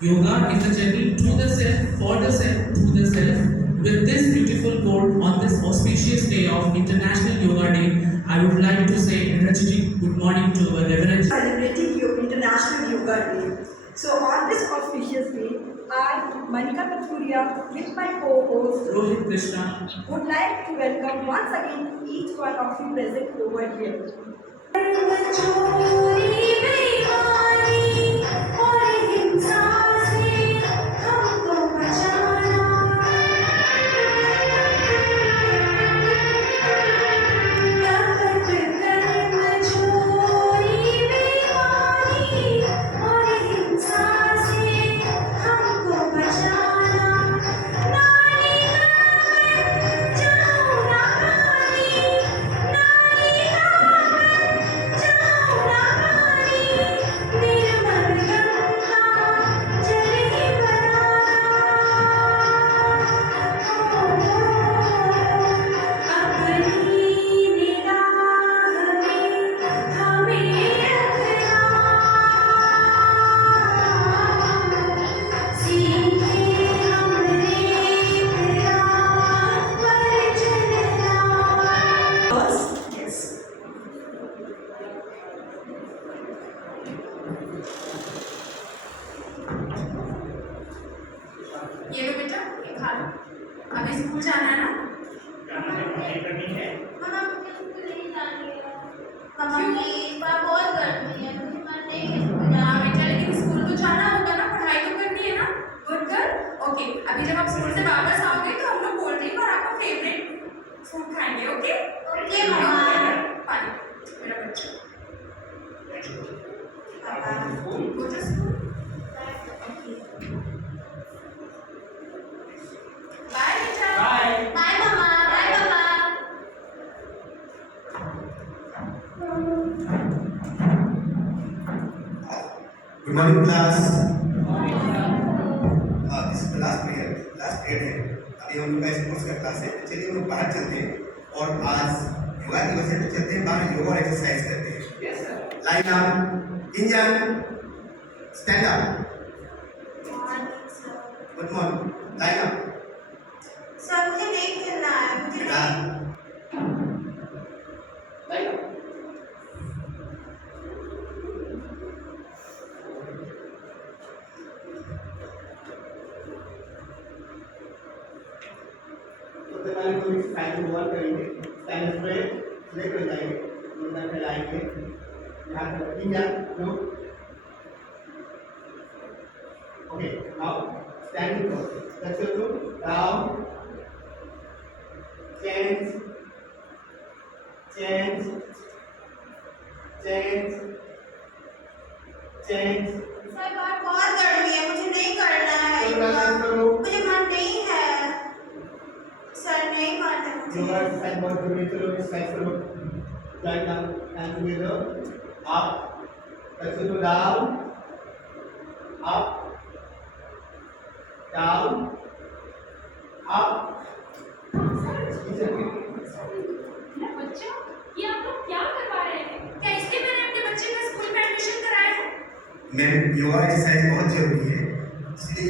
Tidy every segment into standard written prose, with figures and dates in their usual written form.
Yoga is a journey to the self, for the self, to the self. With this beautiful quote on this auspicious day of International Yoga Day, I would like to say energetic good morning to our Reverend. Celebrating International Yoga Day. So on this auspicious day, I, Manika Kathuria, with my co-host Rohit Krishna, would like to welcome once again each one of you present over here. ये लो बेटा, ये खा लो। अभी school जाना है ना? पढ़ाई करनी है। मम्मा मुझे स्कूल नहीं जानी है। मम्मा प्लीज, वहाँ बहुत गर्मी है, मुझे मन नहीं है स्कूल हाँ जाने बेटा, लेकिन स्कूल तो जाना होगा ना, पढ़ाई तो करनी है ना। Good girl. ओके, अभी जब आप स्कूल से वापस आओगे तो हम लोग कोल्ड ड्रिंक और आपका फेवरेट फूड खाएंगे। ओके ओके मम्मा। पानी मेरा बच्चा। पापा। Go to school. बाय बेटा। बाय। बाय मम्मा, बाय पापा। Good morning, class. This is the last period है। अभी हम लोग का स्पोर्ट्स का क्लास है। चलिए हम लोग बाहर चलते हैं और आज योगा दिवस है तो चलते हैं बाहर योगा और एक्सरसाइज करते हैं। Yes sir. Line up, engine, stand up. Good morning, line up. Sir मुझे नहीं खेलना है, मुझे नहीं। सबसे पहले हम एक्सरसाइज को वर्क करेंगे। स्टैंड पे लेट हो जाएंगे, मुंडा फैलाएंगे। यहाँ पर engine low. Okay, now standing pose. Let's go down, change, change, change, change. Sir बाहर बहुत गर्मी है, मुझे नहीं करना है योगा योगा। करो। मुझे मन नहीं है। सर नहीं मन है मुझे। योगा एक्सरसाइज बहुत जरूरी है। चलो एक्सरसाइज करो। Right now hand together, up, let's go down, up, down, up. बच्चों, ये आप लोग क्या करवा रहे हैं? क्या इसलिए मैंने अपने बच्चे का स्कूल में एडमिशन कराया है? मैम, योगा एक्सरसाइज बहुत जरूरी है, इसलिए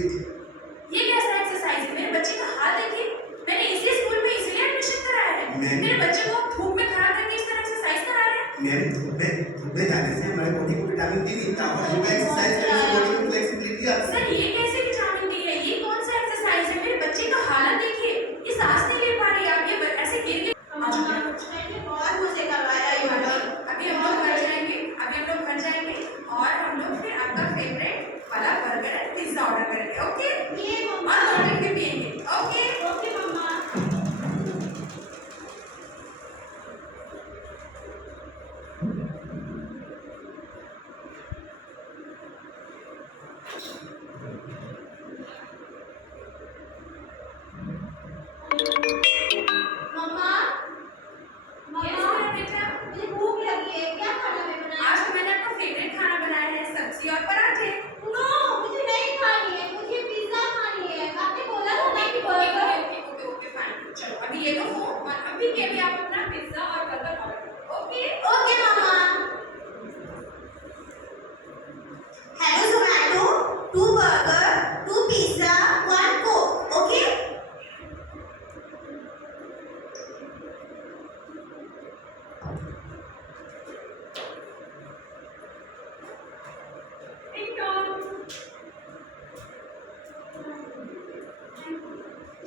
ये कैसा एक्सरसाइज है? मेरे बच्चे का हाल देखिए। मैंने इसी स्कूल में इसलिए एडमिशन कराया है। मेरे बच्चे को धूप में खड़ा करके इस तरह एक्सरसाइज करा रहे हैं। मैम, धूप में जाने से हमारे बॉडी को विटामिन डी मिलता है और योगा एक्सरसाइज करने से बॉडी में फ्लेक्सिबिलिटी आती है। सर ये कैसे विटामिन डी है? ये कौन सा एक्सरसाइज है? मेरे बच्चे का हालत देखिए, ये सांस नहीं ले पा रही है। आप ये ऐसे गिर के मैंने बहुत मुझे करवाया योगा। अभी हम लोग घर जाएंगे और हम लोग फिर आपका फेवरेट वाला बर्गर एंड पिज्जा ऑर्डर करेंगे। ओके ये और मम्मा। कोल्ड ड्रिंक भी पिएंगे। ओके ओके मम्मा।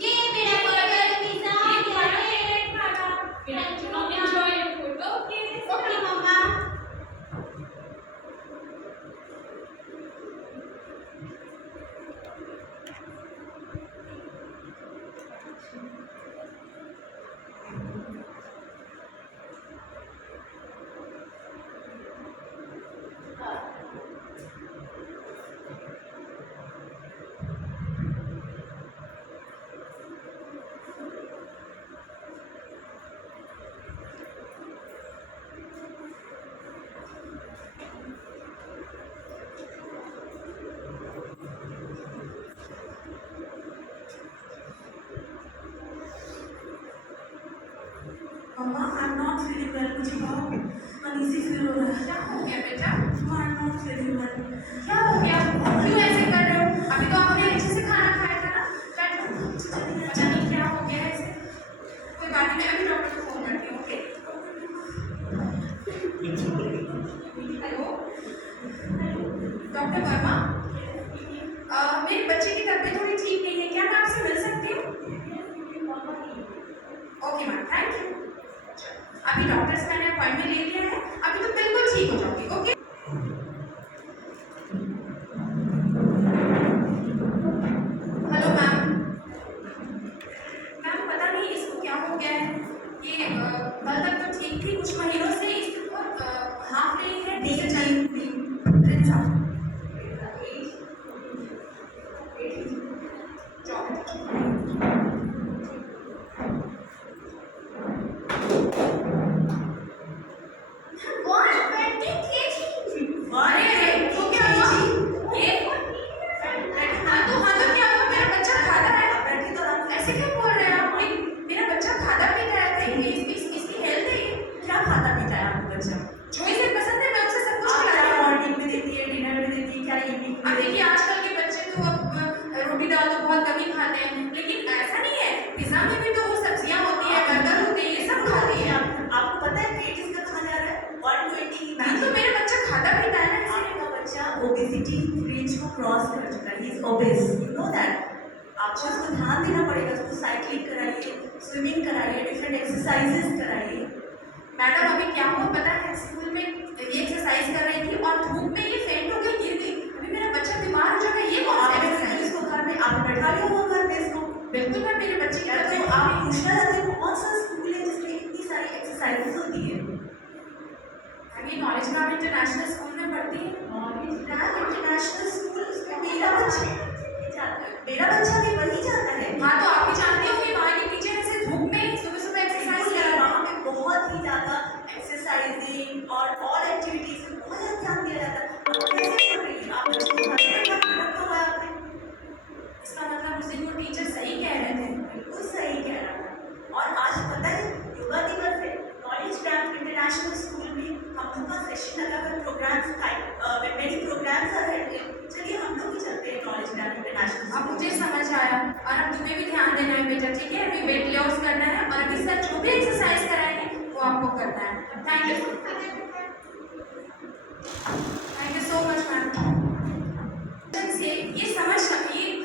ये मेरा बर्गर पिज़्ज़ा क्या है ओके मम्मा मम्मा I am not feeling well, मुझे बहुत अनईजी फील हो रहा है। क्या हो गया बेटा? आई एम नॉट फीलिंग वेल। क्या हो गया? क्यों ऐसे कर रहे हो? अभी तो आपने अच्छे से खाना खाया था ना? बैठो। पता नहीं क्या हो गया है इसे। कोई बात नहीं, मैं अभी डॉक्टर को फोन करती हूँ, ओके? हेलो डॉक्टर वर्मा, मेरे बच्चे की तबीयत थोड़ी ठीक नहीं है, क्या मैं आपसे मिल सकती हूँ? Okay ma'am, thank you. अभी डॉक्टर से मैंने अपॉइंटमेंट ले लिया है, अभी तो बिल्कुल ठीक हो जाओगी, ओके? Hello ma'am. मैम पता नहीं इसको क्या हो गया है, ये कल तक तो ठीक थी, कुछ महीनों से इसको हाफ रही है। ठीक है चलिए। प्रिंस आप अरे तो क्या हुआ? ये हाँ तो क्या हुआ? मेरा बच्चा खाता है। बैठी तो आराम से। ऐसे क्यों बोल रहे हैं आप? मेरा बच्चा खाता पीता है, इसकी हेल्थ है ये। क्या खाता पीता है आपका बच्चा? जो इसे पसंद है मैं उसे सब कुछ आप खिलाती क्या हूँ। मॉर्निंग में देती है, डिनर में देती है, क्या इवनिंग में अब देती देखिए है? आजकल के बच्चे तो अब रोटी दाल तो बहुत कम ही खाते हैं, लेकिन ऐसा नहीं है, पिज्जा में भी तो वो सब्जियां होती है, बर्गर होते हैं, ये सब खाती है। आपको पता है पेट इसका कहाँ जा रहा है? 120 नहीं तो मेरा बच्चा खाता पीता है ना, इसलिए। आपका बच्चा ओबेसिटी रेंज को क्रॉस कर चुका है। He is obese, you know that. आपको उसको ध्यान देना पड़ेगा, उसको साइकिलिंग कराइए, स्विमिंग कराइए, डिफरेंट एक्सरसाइजेस कराइए। मैडम अभी क्या हुआ पता है, स्कूल में ये एक्सरसाइज कर रही थी और धूप में ये फेंट हो गई, गिर गई। अभी मेरा बच्चा बीमार हो जाएगा, ये कौन सा आपने एक्सरसाइज? इसको घर में आप बैठा लिया होगा घर में इसको। बिल्कुल मैं मेरे बच्चे की तो तबीयत आप ठीक पूछना चाहते हो कौन सा स्कूल है जिसमें इतनी सारी एक्सरसाइजेस होती है? है। ये नॉलेज ग्राम इंटरनेशनल स्कूल में पढ़ती है। इंटरनेशनल स्कूल, मेरा बच्चा भी वही जाता है। हाँ तो आप भी जानते हो कि वहाँ की टीचर ऐसे धूप में सुबह सुबह एक्सरसाइज बिल्कुल, करा वहाँ पे बहुत ही ज़्यादा एक्सरसाइजिंग और ऑल एक्टिविटीज में बहुत ज़्यादा ध्यान दिया जाता है। आप कैसे कर रही हैं? आप बच्चे को घर में रखा हुआ है आपने? इसका मतलब उस दिन वो टीचर सही कह रहे थे। बिल्कुल सही कह रहा है। और आज पता है योगा दिवस है, नॉलेज कैंप इंटरनेशनल स्कूल में हम लोग का सेशन लगा है, programmes many programmes are held. चलिए हम लोग भी चलते हैं नॉलेज कैंप इंटरनेशनल। अब मुझे समझ आया और अब तुम्हें भी ध्यान देना है बेटा, ठीक है? अभी वेट लॉस करना है और अभी सर जो भी एक्सरसाइज कराएंगे वो आपको करना है। Thank you so much ma'am. से ये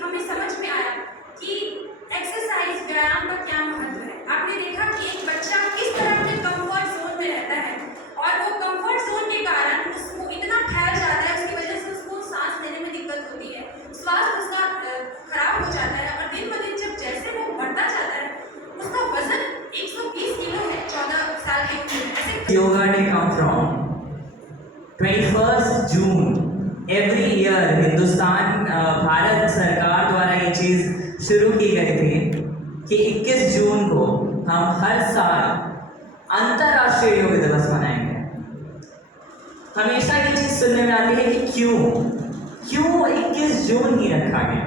हमें समझ में आया कि एक्सरसाइज व्यायाम का क्या महत्व है। आपने देखा कि एक बच्चा किस तरह के कंफर्ट जोन में रहता है और वो कंफर्ट जोन के कारण उसको इतना फैल जाता है, उसकी वजह से उसको सांस लेने में दिक्कत होती है, स्वास्थ्य उसका खराब हो जाता है और दिन ब दिन जब जैसे वो बढ़ता जाता है उसका वजन 120 किलो है 14 साल के उम्र में। ऐसे Yoga Day come from 21st June every year. Hindustan Bharat सरकार द्वारा ये चीज़ शुरू की गई थी कि 21 जून को हम हर साल अंतर्राष्ट्रीय योग दिवस मनाएंगे। हमेशा ये चीज़ सुनने में आती है कि क्यों 21 जून ही रखा गया।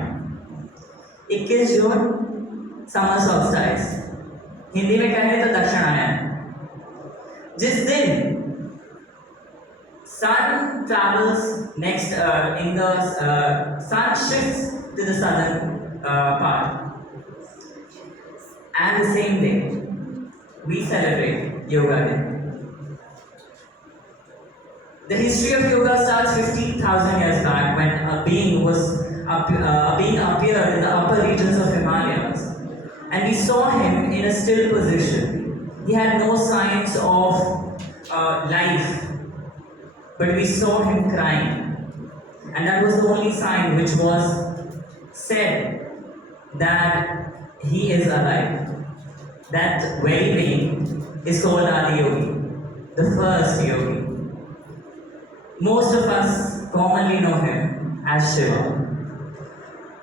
21 जून समर सॉल्स्टिस, हिंदी में कहें तो दक्षिणायन, जिस दिन sun travels next in the sun shifts to the southern part, and the same day we celebrate Yoga Day. The history of yoga starts 15,000 years back when a being appeared in the upper regions of Himalayas, and we saw him in a still position. He had no signs of life, but we saw him crying, and that was the only sign which was said that he is alive. That very being is called Adi Yogi, the first yogi. Most of us commonly know him as Shiva.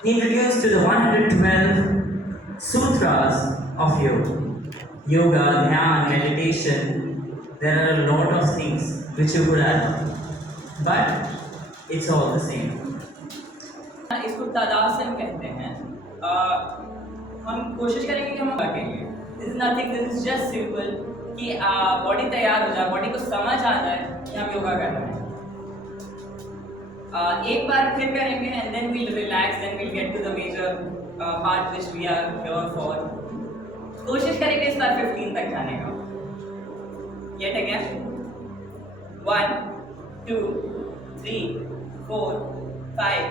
He introduced to the 112 sutras of yoga. Yoga, dhyan, meditation, there are a lot of things which you could add, but it's all the same. इसको तादासन कहते हैं। हम कोशिश करेंगे कि हम बांटेंगे। This is nothing, this is just simple कि बॉडी तैयार हो जाए, बॉडी को समझ आ जाए कि हम योगा कर रहे हैं। एक बार फिर करेंगे and then we'll relax, then we'll get to the major part which we are here for. कोशिश करेंगे इस बार 15 तक जाने का। Yet again, 1, 2, 3, 4, 5,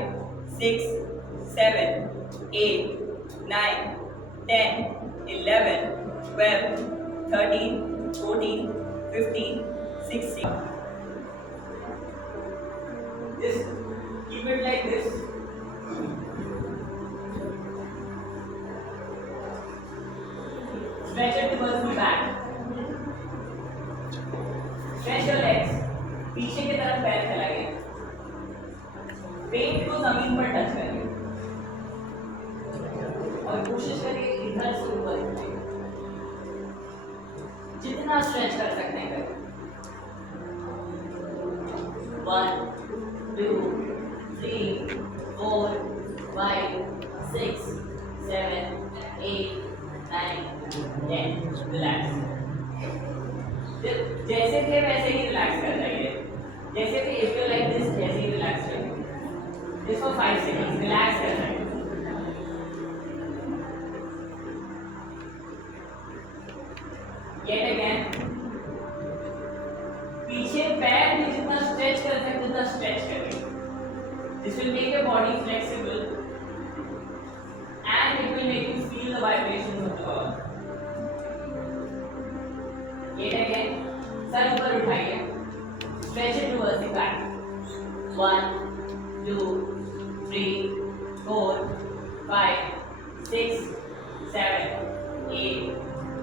6, 7, 8, 9, 10, 11, 12, 13, 14, 15, 16. Just keep it like this. Stretch it towards the back. Stretch your legs. पीछे की तरफ पैर फैलाइए। पेट को जमीन पर टच करिए और कोशिश करिए इधर से ऊपर उठिए। जितना स्ट्रेच कर सकते हैं करिए। 1, 2, 3, 4, 5, 6, 7, 8, 9, 10. रिलैक्स। जैसे थे वैसे ही रिलैक्स कर जाइए। जैसे थे इफ यू लाइक दिस, जैसे ही रिलैक्स करिए। Just for 5 seconds, रिलैक्स कर जाइए। Yet again, पीछे पैर भी जितना स्ट्रेच कर सकते उतना स्ट्रेच करिए। This will make your body flexible and it will make you feel the vibrations of the earth. Yet again, sir ऊपर उठाइए। Stretch it towards the back. 1, 2, 3, 4, 5, 6, 7, 8,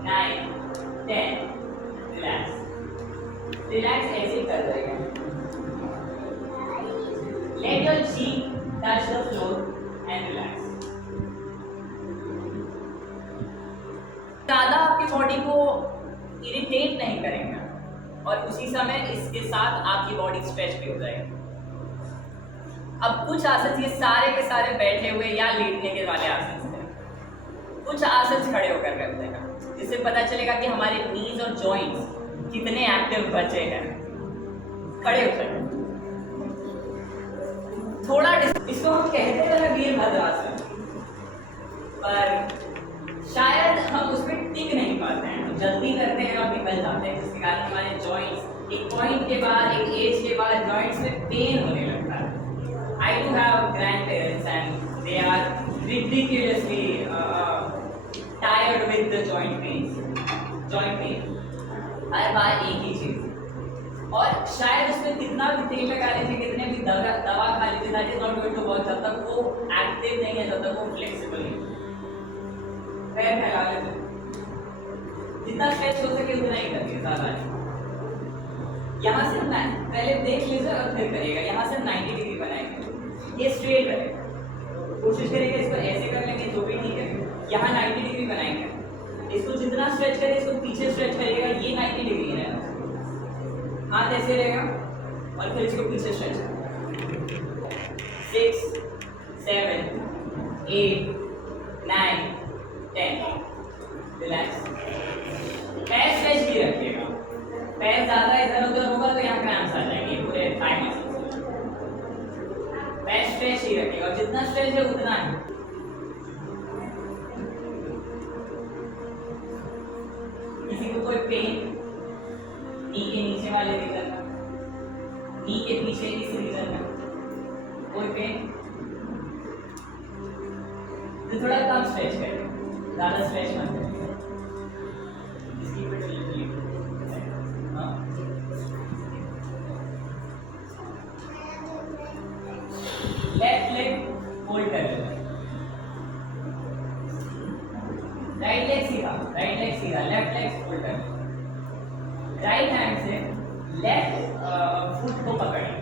9, 10. Relax. Relax ऐसे कर रहे हैं। Let your cheek touch the floor and relax. ज़्यादा आपकी body को irritate नहीं करेंगे और उसी समय इसके साथ आपकी बॉडी स्ट्रेच भी हो जाएगी। अब कुछ आसन ये सारे के सारे बैठे हुए या लेटने के वाले आसन हैं। कुछ आसन खड़े होकर करते हैं जिससे पता चलेगा कि हमारे नीज और जॉइंट्स कितने एक्टिव बचे हैं। खड़े होकर थोड़ा इसको हम कहते हैं वीरभद्रासन, पर शायद हम उसमें टिक नहीं पाते हैं। हम जल्दी करते हैं और निकल जाते हैं, जिसके कारण हमारे जॉइंट्स एक पॉइंट के बाद, एक एज के बाद जॉइंट्स में पेन होने लगता है। I do have grandparents and they are ridiculously tired with the joint pain. हर बार एक ही चीज, और शायद उसमें कितना भी तेल लगा लीजिए, कितने भी दवा खा लीजिए, that is not going to work जब तक वो एक्टिव नहीं है, जब तक वो फ्लेक्सिबल नहीं। पैर फैला लेते, जितना स्ट्रेच हो सके उतना ही करिए, ज़्यादा नहीं। यहाँ से पहले देख लीजिए और फिर करिएगा। यहाँ से 90 डिग्री बनाएंगे, ये स्ट्रेट रहेगा। कोशिश करेंगे इसको ऐसे कर लेंगे तो भी ठीक है। यहाँ 90 डिग्री बनाएंगे, इसको जितना स्ट्रेच करें, इसको पीछे स्ट्रेच करिएगा, ये 90 डिग्री रहेगा। हाथ ऐसे रहेगा और फिर इसको पीछे स्ट्रेच करें। 6, 7, 8, 9, 10। रिलैक्स। पैर स्ट्रेच भी रखिएगा। पैर ज़्यादा इधर उधर होगा तो यहाँ क्रैम्प्स आ जाएंगे पूरे थाई मसल्स। पैर स्ट्रेच ही रखिएगा, और जितना स्ट्रेच है उतना ही। किसी को कोई पेन नी के नीचे वाले रीजन में, नी के पीछे इस रीजन में कोई पेन, तो थोड़ा कम स्ट्रेच करें, ज़्यादा स्ट्रेच मत करें। इसकी पे हाँ, लेफ्ट लेग फोल्ड कर लेना, राइट लेग सीधा, लेफ्ट लेग फोल्ड कर लेना। राइट हैंड से लेफ्ट फुट को पकड़ें,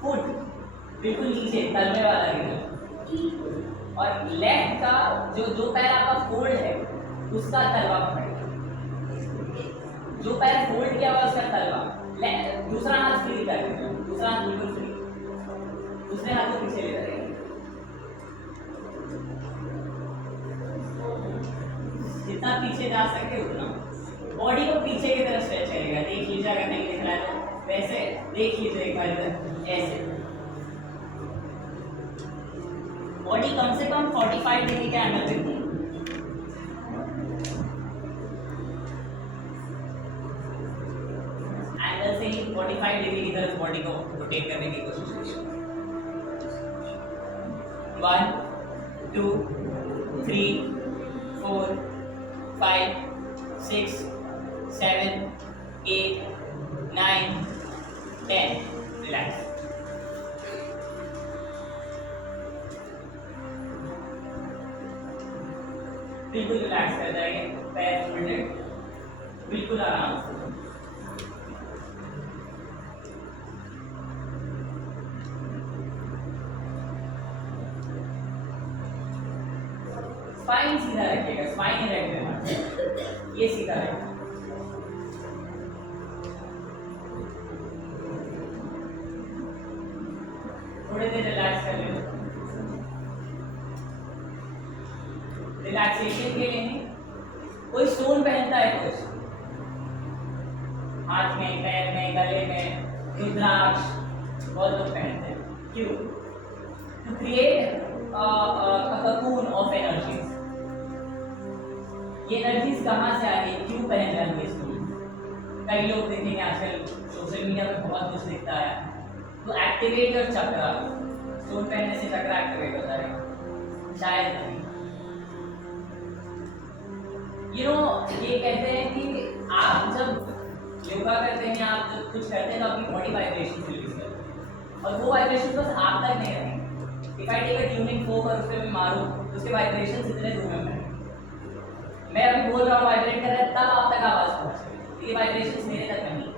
फुट बिल्कुल नीचे तलवे वाला रीजन, और लेफ्ट का जो पैर आपका फोल्ड है उसका तलवा पकड़ें, जो पैर फोल्ड किया हुआ उसका तलवा। दूसरा हाथ फ्री कर देना, दूसरा हाथ बिल्कुल फ्री, दूसरे हाथ को पीछे ले जाएंगे, जितना पीछे जा सके उतना। बॉडी को पीछे की तरफ स्ट्रेच करेगा, देख लीजिए अगर नहीं दिख रहा है तो वैसे देख लीजिए एक बार इधर, ऐसे बॉडी कम से कम 45 डिग्री के एंगल पे घूमे। एंगल से ही 45 डिग्री की तरफ बॉडी को रोटेट करने की कोशिश कीजिए। 1 2 3 4 5 6 7 8 9 10, रिलैक्स। बिल्कुल रिलैक्स कर जाएंगे, पैर फोल्डेड, बिल्कुल आराम से। स्पाइन सीधा रखिएगा, स्पाइन इरेक्ट रहना, ये सीधा रखना। थोड़ी देर रिलैक्स कर लेना। रिलैक्सेशन के लिए नहीं, कोई स्टोन पहनता है कुछ हाथ में, पैर में, गले में, रुद्राक्ष बहुत लोग पहनते हैं। क्यों? To create cocoon of energies. ये एनर्जीज कहाँ से आ रही है, क्यों पहन रहे हैं स्टोन? कई लोग देखेंगे आजकल सोशल मीडिया में बहुत कुछ दिखता है, तो एक्टिवेट योर चक्रा, स्टोन पहनने से चक्रा एक्टिवेट होता है, शायद नहीं। ये कहते हैं कि आप जब योगा करते हैं, आप जब कुछ करते हैं तो आपकी बॉडी वाइब्रेशन रिलीज करती है, और वो वाइब्रेशन बस आप तक नहीं रहेंगे। If I take a tuning fork और उस पर मैं मारूं तो उसके वाइब्रेशन इतने दूर में रहेंगे। मैं अभी बोल रहा हूँ वाइब्रेट कर रहा है, तब आप तक आवाज़ पहुँचे, ये वाइब्रेशन मेरे तक नहीं।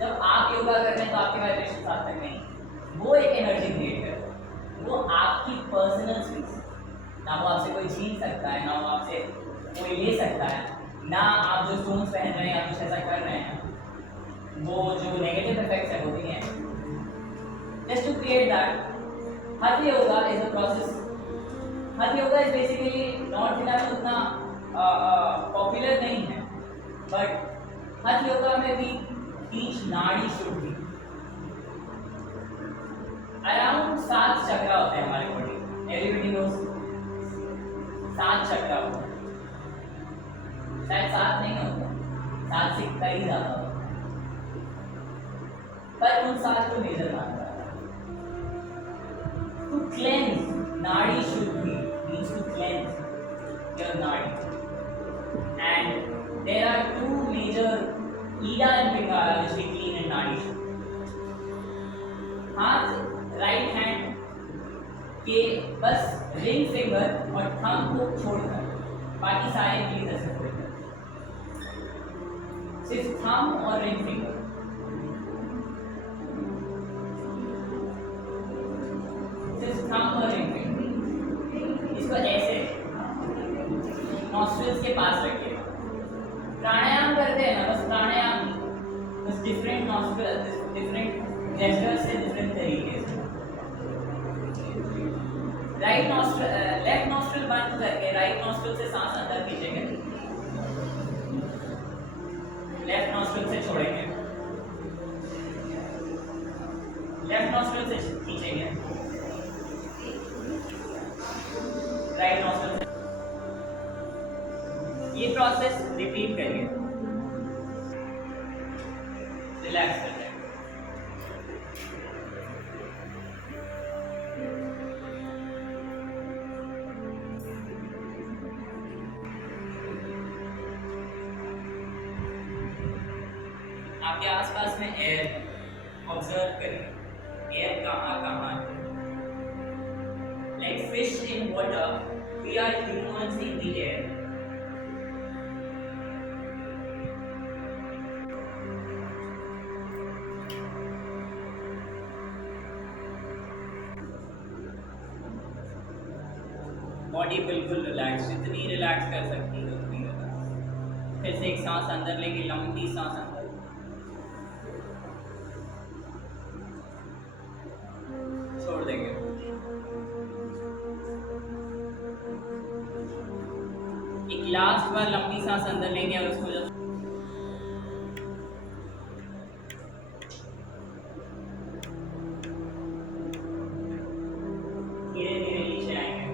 जब आप योगा कर रहे हैं तो आपके वाइब्रेशन आप तक नहीं, वो एक एनर्जी क्रिएट करता है, वो आपकी पर्सनल स्पेस। ना वो आपसे कोई छीन सकता है, ना वो आपसे कोई ले सकता है, ना आप जो स्टोन्स पहन रहे हैं या कुछ ऐसा कर रहे हैं, वो जो नेगेटिव इफेक्ट्स है वो भी हैं। जस्ट टू क्रिएट दैट, हठ yoga is a process. Hatha yoga is basically north India में उतना पॉपुलर नहीं है, बट हठ योगा में भी ईच नाड़ी शुड बी अराउंड 7 चक्रा होते हैं हमारे बॉडी। एवरीबॉडी नोज 7 चक्रा होते हैं, शायद 7 नहीं होता, 7 से कई ज़्यादा होता, पर उन 7 को मेजर मानता है। To cleanse nadi should be means to cleanse your nadi, and there are 2 major Ida and Pingala which we clean in नाड़ी। हाथ राइट हैंड के बस रिंग फिंगर और थंब को छोड़कर बाकी सारे प्लीज ऐसे खोलें, सिर्फ थंब और रिंग फिंगर। सिर्फ थंब और रिंग फिंगर, इसको ऐसे नॉस्ट्रिल्स के पास रखिएगा। प्राणायाम करते हैं ना, बस प्राणायाम बस डिफरेंट नॉस्ट्रिल, डिफरेंट जेस्चर से, डिफरेंट तरीके से। राइट नॉस्ट्रिल, लेफ्ट नॉस्ट्रिल बंद करके राइट नॉस्ट्रिल से सांस अंदर खींचेंगे, लेफ्ट नॉस्ट्रिल से छोड़ेंगे, लेफ्ट नॉस्ट्रिल से खींचेंगे, राइट नॉस्ट्रिल से। ये प्रोसेस रिपीट करिए, रिलैक्स कर जाएंगे। आपके आसपास में एयर ऑब्जर्व करें, एयर कहाँ कहाँ है। Like fish in water, we are humans in the air. Body बिल्कुल रिलैक्स, जितनी रिलैक्स कर सकती है उतनी रिलैक्स। फिर से एक सांस अंदर लेके, लंबी सांस अंदर, छोड़ देंगे। एक लास्ट बार लंबी सांस अंदर लेंगे और उसको जब धीरे धीरे नीचे आएंगे,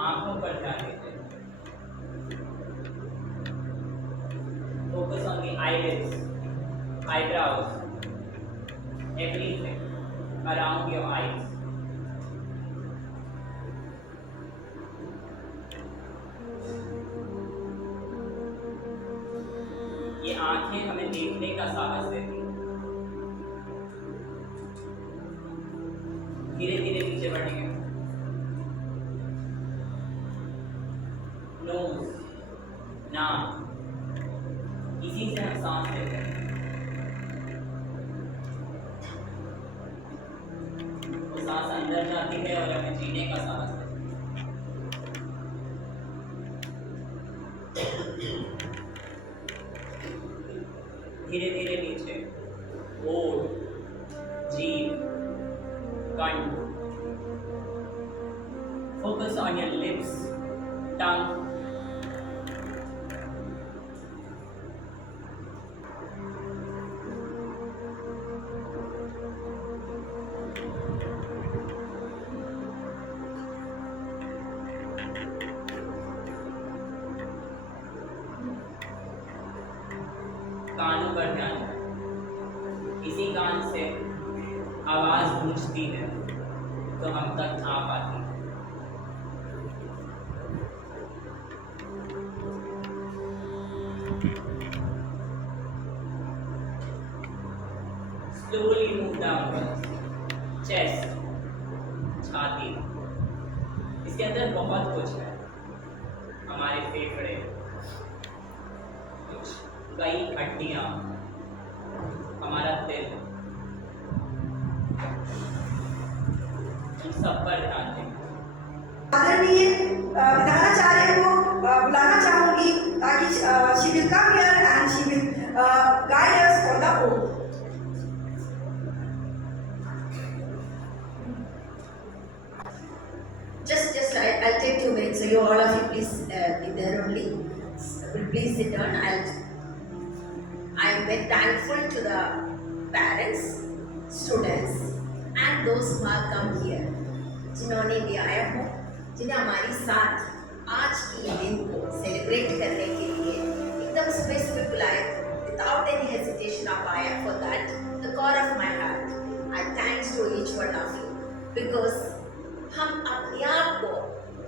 आंखों पर ध्यान देते हैं। Focus on the eyelids, eyebrows, everything around your eyes. ये आंखें हमें देखने का साहस देती हैं। धीरे धीरे नीचे बढ़ेंगे। नोज, नाक, इसी से हम सांस लेते हैं। वो सांस अंदर जाती है और हमें जीने का साहस देती है। धीरे धीरे नीचे, होठ, जीभ, कंठ। फोकस ऑन योर लिप्स, टंग। कानों पर ध्यान दें। इसी कान से आवाज गूंजती है तो हम तक आ पाती है। Slowly move downwards, chest, छाती। इसके अंदर बहुत कुछ है, हमारे फेफड़े, कुछ कई हड्डियां, हमारा दिल, इन सब पर ध्यान दें। आदरणीय विधानाचार्य को बुलाना चाहूंगी ताकि she will come here and she will guide us for the oath. Just I'll take 2 minutes. So you all of you please be there only. Please sit down. I'm very thankful to the parents, students, and those who have come here. जिन्होंने भी आया हो, जिन्हें हमारी साथ आज के दिन को सेलिब्रेट करने के लिए एकदम स्पेसिफिक बुलाए, without any hesitation आप आया for that. The core of my heart, I thanks to each one of you because हम अपने आप को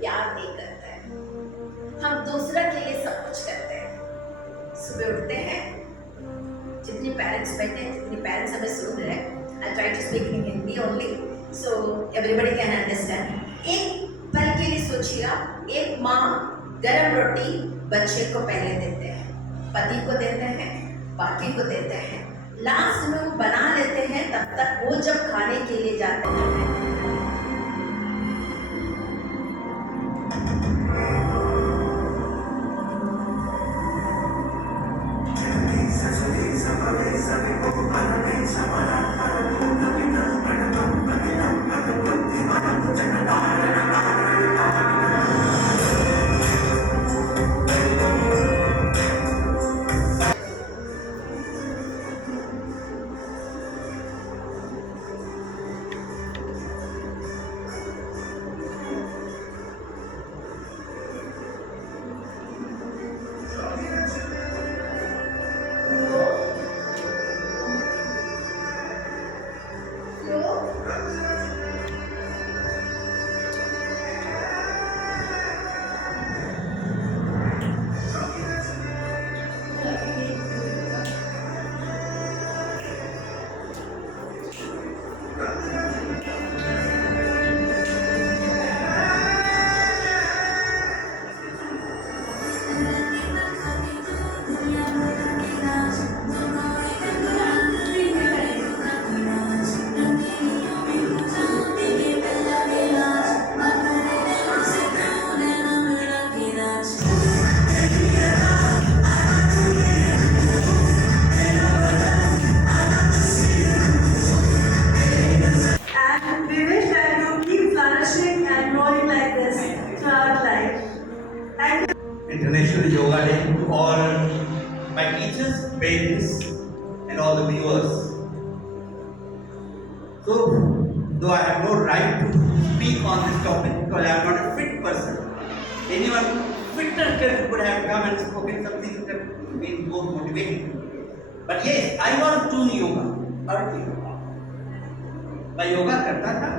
प्यार नहीं करते हैं, हम दूसरा के लिए सब कुछ करते हैं। सुबह उठते हैं, जितने पेरेंट्स बैठे हैं, जितने पेरेंट्स हमें सुन रहे हैं, I'll try to speak in Hindi only so everybody can understand. एक पल के लिए सोचिए आप, एक माँ गरम रोटी बच्चे को पहले देते हैं, पति को देते हैं, बाकी को देते हैं, लास्ट में वो बना लेते हैं, तब तक वो जब खाने के लिए जाते हैं teachers, parents, and all the viewers. So, though I have no right to speak on this topic because I am not a fit person, anyone fitter could have come and spoken something that would have been more motivating. But yes, I was doing yoga. मैं योगा करता था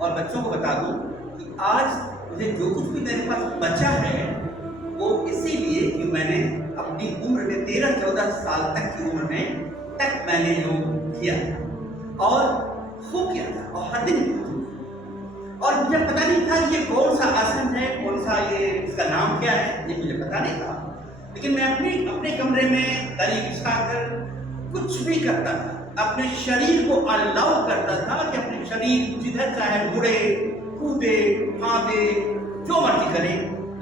और बच्चों को बता दूं कि आज मुझे जो कुछ भी मेरे पास बचा है वो इसीलिए कि मैंने अपनी उम्र में 13-14 साल तक की उम्र में तक मैंने योग किया था और खूब किया था और हर दिन किया था। और मुझे पता नहीं था ये कौन सा आसन है, कौन सा ये इसका नाम क्या है, ये मुझे पता नहीं था। लेकिन मैं अपने कमरे में दरी बिछाकर कुछ भी करता था, अपने शरीर को अलाउ करता था कि अपने शरीर जिधर चाहे मुड़े, कूदे, फांदे, जो मर्जी करे।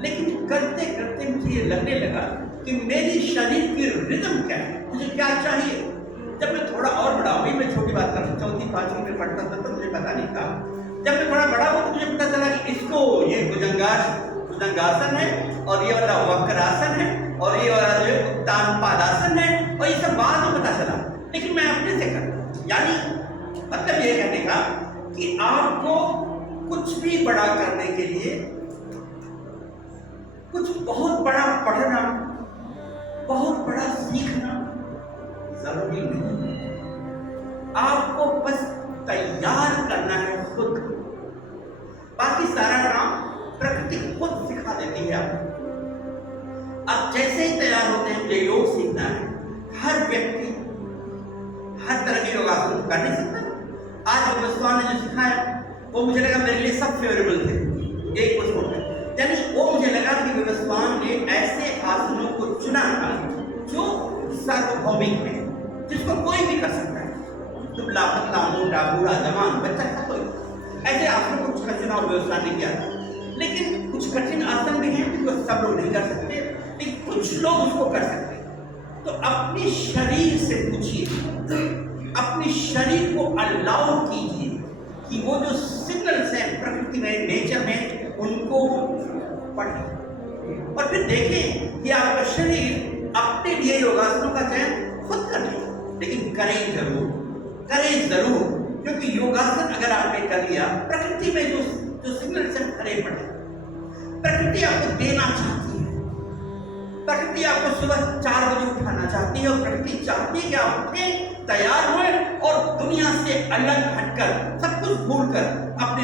लेकिन करते करते मुझे ये लगने लगा कि मेरी शरीर की रिदम क्या है, मुझे क्या चाहिए। जब मैं थोड़ा और बड़ा हुई, मैं छोटी बात कर, 4वीं-5वीं में पढ़ता था तो मुझे पता नहीं था। जब मैं थोड़ा बड़ा हुआ तो मुझे पता चला कि इसको ये भुजंगासन है और ये वाला वक्रासन है और ये वाला जो है उत्तान पादासन है और ये सब बाद में पता चला। लेकिन मैं अपने से करता, यानी मतलब ये कहने का कि आपको कुछ भी बड़ा करने के लिए कुछ बहुत बड़ा पढ़ना, बहुत बड़ा सीखना जरूरी नहीं। आपको बस तैयार करना है खुद, बाकी सारा काम प्रकृति खुद सिखा देती है आपको। आप जैसे ही तैयार होते हैं मुझे योग सीखना है, हर व्यक्ति हर तरह के योगासन कर नहीं सकता। आज भगवान ने जो सिखाया वो मुझे लगा मेरे लिए सब फेवरेबल थे, एक कुछ होता है, यानी वो मुझे लगा कि भगवान ने ऐसे आसनों को चुना था जो सार्वभौमिक है, जिसको कोई भी कर सकता है, दुबला पतला मोटा बूढ़ा जवान बच्चा का कोई। ऐसे आसनों को कुछ चुनाव व्यवस्था ने किया था। लेकिन कुछ कठिन आसन भी हैं जिनको सब लोग नहीं कर सकते, लेकिन कुछ लोग उसको कर सकते। तो अपने शरीर से पूछिए, अपने शरीर को अलाउ कीजिए कि वो जो सिग्नल्स हैं प्रकृति में, नेचर में, उनको पढ़ें और फिर देखें कि आपका शरीर अपने लिए योगासनों का चयन खुद कर ले। लेकिन करें जरूर, क्योंकि योगासन अगर आपने कर लिया, प्रकृति में जो सिग्नल्स हैं खड़े पड़े। प्रकृति आपको देना चाहती है, प्रकृति आपको सुबह 4 बजे उठाना चाहती है और प्रकृति चाहती है कि आप उठें, तैयार हुए और दुनिया से अलग हटकर, सब कुछ भूलकर अपने